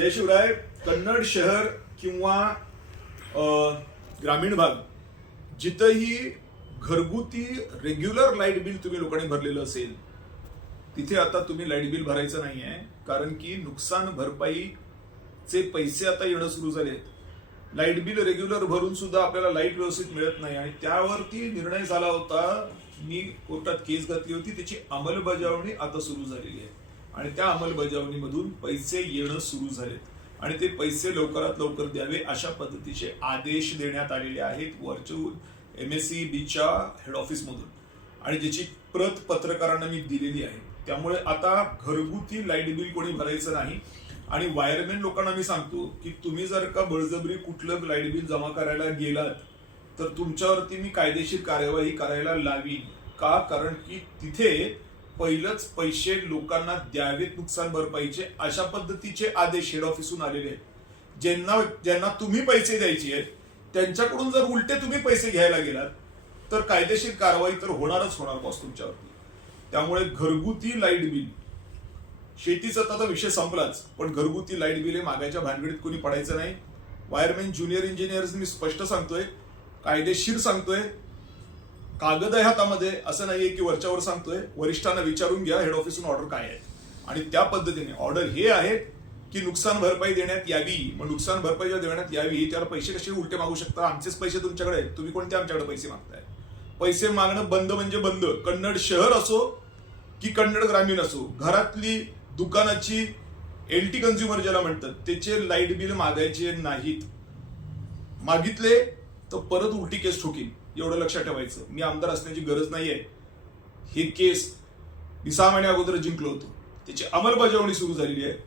जयशिवराय कन्नड शहर किंवा ग्रामीण भाग जिथंही घरगुती रेग्युलर लाईट बिल तुम्ही लोकांनी भरलेलं असेल तिथे आता तुम्ही लाईट बिल भरायचं नाही आहे कारण की नुकसान भरपाईचे पैसे आता येणं सुरू झाले आहेत लाईट बिल रेग्युलर भरून सुद्धा आपल्याला लाईट व्यवस्थित मिळत नाही आणि त्यावरती निर्णय झाला होता मी कोर्टात केस घातली होती त्याची अंमलबजावणी आता सुरू झालेली आहे आणि त्या अंमलबजावणीमधून पैसे येणं सुरू झालेत आणि ते पैसे लवकरात लवकर द्यावे अशा पद्धतीचे आदेश देण्यात आलेले आहेत वरचून एम एस सी e बीच्या हेड ऑफिसमधून आणि ज्याची प्रत पत्रकारांना मी दिलेली आहे त्यामुळे आता घरगुती लाईट बिल कोणी भरायचं नाही आणि वायरमॅन लोकांना मी सांगतो की तुम्ही जर का बळजबरी कुठलं लाईट बिल जमा करायला गेलात तर तुमच्यावरती मी कायदेशीर कार्यवाही करायला लावीन का कारण की तिथे पहिलंच पैसे लोकांना द्यावेत नुकसान भरपाईचे अशा पद्धतीचे आदेश हेड ऑफिसहून आलेले आहेत ज्यांना ज्यांना तुम्ही पैसे द्यायचे आहेत त्यांच्याकडून जर उलटे तुम्ही पैसे घ्यायला गेलात तर कायदेशीर कारवाई तर होणारच होणार बॉस तुमच्यावरती त्यामुळे घरगुती लाईट बिल शेतीचा तर आता विषय संपलाच पण घरगुती लाईट बिल हे मागायच्या भानगडीत कोणी पडायचं नाही वायरमॅन ज्युनियर इंजिनियर्स मी स्पष्ट सांगतोय कायदेशीर सांगतोय कागद आहे हातामध्ये असं नाहीये की वरच्यावर सांगतोय वरिष्ठांना विचारून घ्या हेड ऑफिसून ऑर्डर काय आहे आणि त्या पद्धतीने ऑर्डर हे आहे की नुकसान भरपाई देण्यात यावी मग नुकसान भरपाई जेव्हा देण्यात यावी त्यावर पैसे कसे उलटे मागू शकता आमचेच पैसे तुमच्याकडे तुम्ही कोणते आमच्याकडे पैसे मागताय पैसे मागणं बंद म्हणजे बंद कन्नड शहर असो की कन्नड ग्रामीण असो घरातली दुकानाची एलटी कन्झ्युमर ज्याला म्हणतात त्याचे लाईट बिल मागायचे नाहीत मागितले तर परत उलटी केस ठोकीन एवढं लक्षात ठेवायचं मी आमदार असण्याची गरज नाहीये हे केस मी सहा महिन्या अगोदर जिंकलो होतो त्याची अंमलबजावणी सुरू झालेली आहे